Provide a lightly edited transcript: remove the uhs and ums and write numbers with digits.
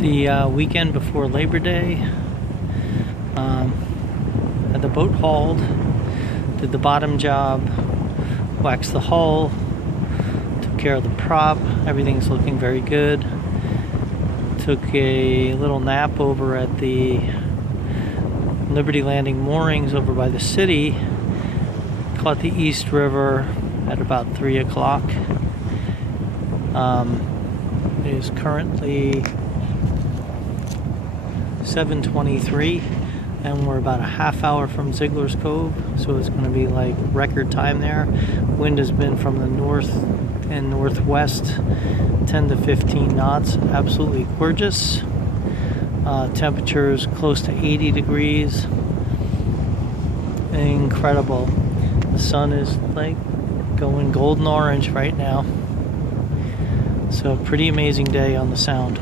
the weekend before Labor Day. Had the boat hauled, did the bottom job, waxed the hull, took care of the prop. Everything's looking very good. Took a little nap over at the Liberty Landing moorings over by the city. Caught the East River at about 3 o'clock. It is currently 7:23 and we're about a half hour from Ziegler's Cove, so it's going to be like record time there. Wind has been from the north and northwest, 10 to 15 knots. Absolutely gorgeous. Temperatures close to 80 degrees. Incredible. The sun is like going golden orange right now. So pretty amazing day on the Sound.